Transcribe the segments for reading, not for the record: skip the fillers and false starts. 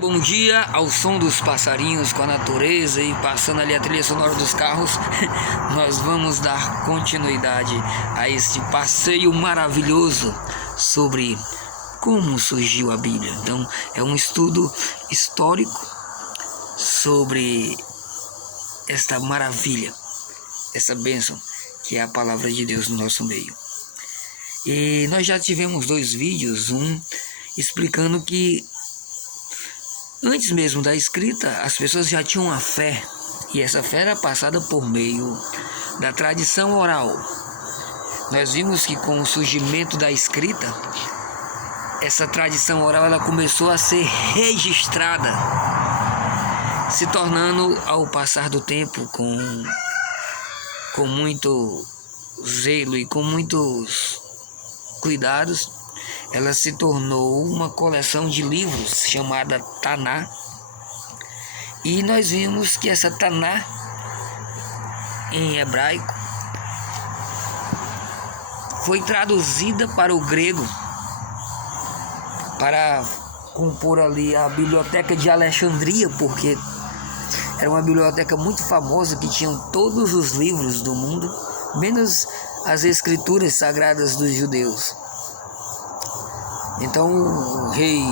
Bom dia, ao som dos passarinhos com a natureza e passando ali a trilha sonora dos carros, nós vamos dar continuidade a este passeio maravilhoso sobre como surgiu a Bíblia. Então, é um estudo histórico sobre esta maravilha, essa bênção que é a palavra de Deus no nosso meio. E nós já tivemos dois vídeos, um explicando que antes mesmo da escrita, as pessoas já tinham a fé, e essa fé era passada por meio da tradição oral. Nós vimos que com o surgimento da escrita, essa tradição oral ela começou a ser registrada, se tornando, ao passar do tempo, com muito zelo e com muitos cuidados, ela se tornou uma coleção de livros chamada Taná. E nós vimos que essa Taná, em hebraico, foi traduzida para o grego para compor ali a Biblioteca de Alexandria, porque era uma biblioteca muito famosa que tinha todos os livros do mundo, menos as escrituras sagradas dos judeus. Então o rei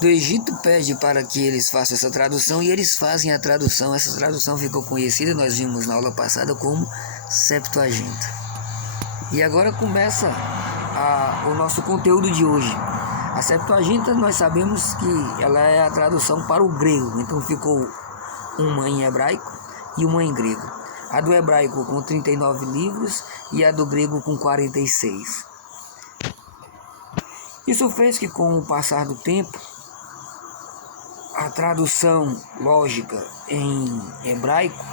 do Egito pede para que eles façam essa tradução, e eles fazem a tradução. Essa tradução ficou conhecida, nós vimos na aula passada, como Septuaginta. E agora começa o nosso conteúdo de hoje. A Septuaginta, nós sabemos que ela é a tradução para o grego, então ficou uma em hebraico e uma em grego. A do hebraico com 39 livros e a do grego com 46. Isso fez que, com o passar do tempo, a tradução lógica em hebraico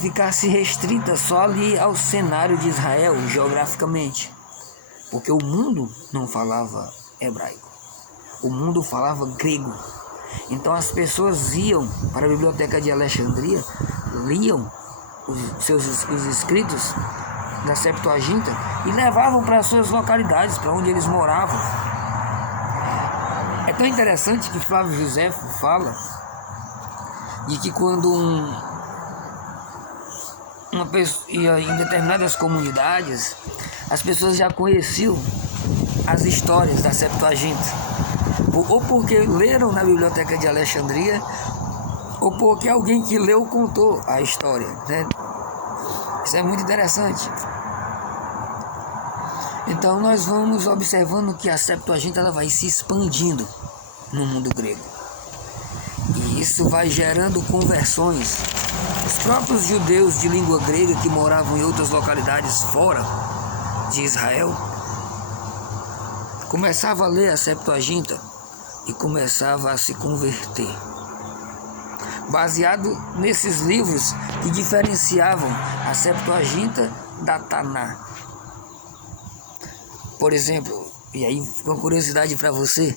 ficasse restrita só ali ao cenário de Israel, geograficamente, porque o mundo não falava hebraico, o mundo falava grego. Então as pessoas iam para a Biblioteca de Alexandria, liam os escritos da Septuaginta e levavam para as suas localidades, para onde eles moravam. É tão interessante que Flávio Josefo fala de que quando uma pessoa ia em determinadas comunidades, as pessoas já conheciam as histórias da Septuaginta, ou porque leram na Biblioteca de Alexandria, ou porque alguém que leu contou a história, né? Isso é muito interessante. Então nós vamos observando que a Septuaginta ela vai se expandindo no mundo grego. E isso vai gerando conversões. Os próprios judeus de língua grega que moravam em outras localidades fora de Israel começavam a ler a Septuaginta e começavam a se converter, baseado nesses livros que diferenciavam a Septuaginta da Taná. Por exemplo, e aí com curiosidade para você,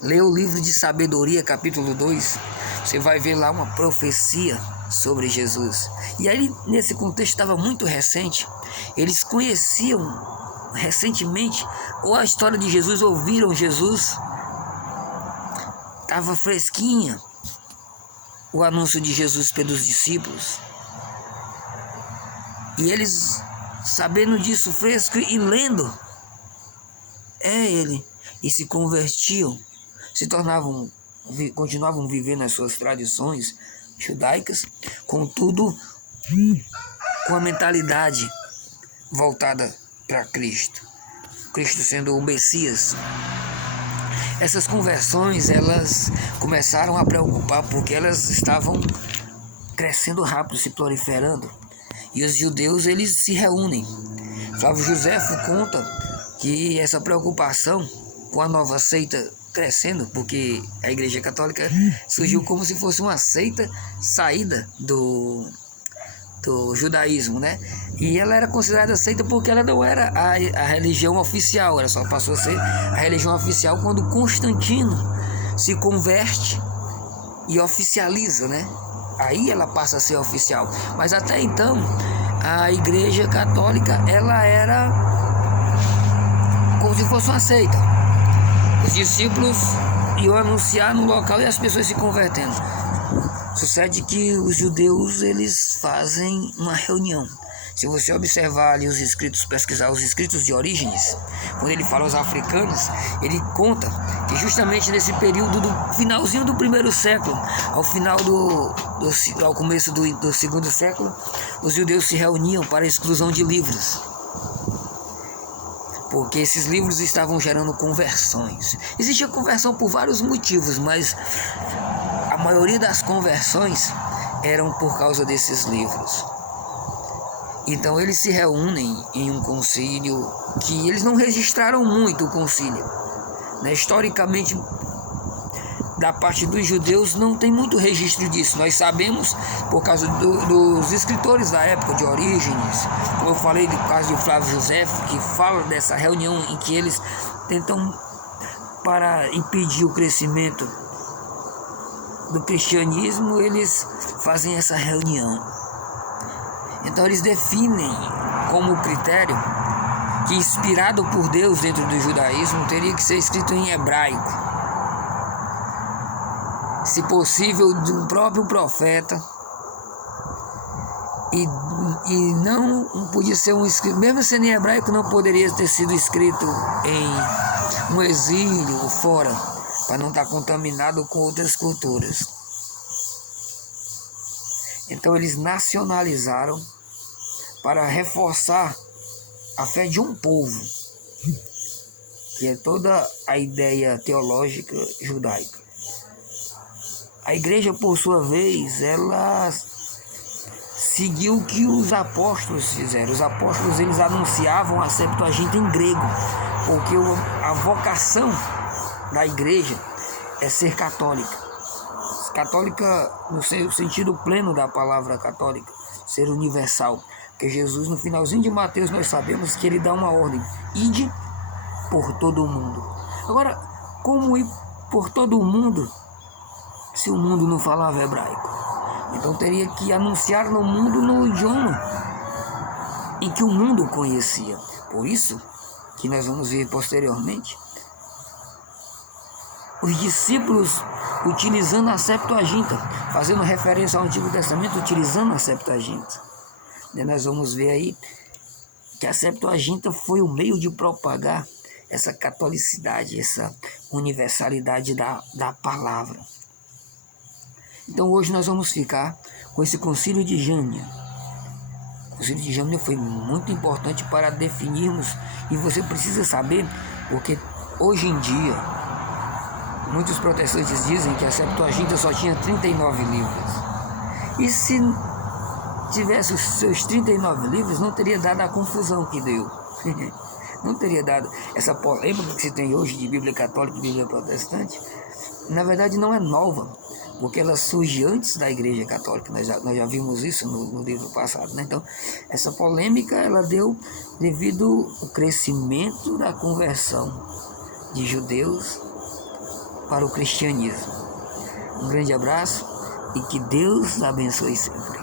lê o livro de Sabedoria, capítulo 2, você vai ver lá uma profecia sobre Jesus. E aí, nesse contexto, estava muito recente, eles conheciam recentemente ou a história de Jesus, ouviram Jesus, estava fresquinha o anúncio de Jesus pelos discípulos, e eles, sabendo disso fresco e lendo, ele, e se convertiam, continuavam vivendo as suas tradições judaicas, contudo com a mentalidade voltada para Cristo sendo o Messias. Essas conversões elas começaram a preocupar, porque elas estavam crescendo rápido, se proliferando, e os judeus eles se reúnem. Flávio Josefo conta que essa preocupação com a nova seita crescendo, porque a Igreja Católica surgiu como se fosse uma seita saída do judaísmo, né? E ela era considerada seita porque ela não era a religião oficial, ela só passou a ser a religião oficial quando Constantino se converte e oficializa, né? Aí ela passa a ser oficial. Mas até então, a Igreja Católica, ela era como se fosse uma seita. Os discípulos iam anunciar no local e as pessoas se convertendo. Sucede que os judeus, eles fazem uma reunião. Se você observar ali os escritos, pesquisar os escritos de Orígenes, quando ele fala aos africanos, ele conta que justamente nesse período do finalzinho do primeiro século, ao começo do segundo século, os judeus se reuniam para a exclusão de livros, porque esses livros estavam gerando conversões. Existia conversão por vários motivos, mas a maioria das conversões eram por causa desses livros. Então eles se reúnem em um concílio que eles não registraram muito o concílio, né? Historicamente, da parte dos judeus não tem muito registro disso. Nós sabemos por causa dos escritores da época de Orígenes, como eu falei do caso de Flávio Josefo, que fala dessa reunião em que eles tentam, para impedir o crescimento do cristianismo, eles fazem essa reunião. Então eles definem como critério que, inspirado por Deus dentro do judaísmo, teria que ser escrito em hebraico, se possível do próprio profeta, e não podia ser um escrito, mesmo sendo em hebraico, não poderia ter sido escrito em um exílio ou fora, para não estar contaminado com outras culturas. Então eles nacionalizaram para reforçar a fé de um povo, que é toda a ideia teológica judaica. A igreja, por sua vez, ela seguiu o que os apóstolos fizeram. Os apóstolos, eles anunciavam a Septuaginta em grego, porque a vocação da igreja é ser católica. Católica no sentido pleno da palavra católica, ser universal. Porque Jesus, no finalzinho de Mateus, nós sabemos que ele dá uma ordem: ide por todo o mundo. Agora, como ir por todo o mundo se o mundo não falava hebraico? Então teria que anunciar no mundo no idioma em que o mundo conhecia. Por isso que nós vamos ver posteriormente os discípulos utilizando a Septuaginta, fazendo referência ao Antigo Testamento, utilizando a Septuaginta. E nós vamos ver aí que a Septuaginta foi o meio de propagar essa catolicidade, essa universalidade da palavra. Então hoje nós vamos ficar com esse Concílio de Jânia. O Concílio de Jânia foi muito importante para definirmos, e você precisa saber, porque hoje em dia muitos protestantes dizem que a Septuaginta só tinha 39 livros. E se tivesse os seus 39 livros, não teria dado a confusão que deu. Não teria dado essa polêmica que se tem hoje de Bíblia Católica e Bíblia Protestante. Na verdade não é nova, porque ela surge antes da Igreja Católica. Nós já vimos isso no livro passado, né? Então, essa polêmica ela deu devido ao crescimento da conversão de judeus para o cristianismo. Um grande abraço e que Deus abençoe sempre.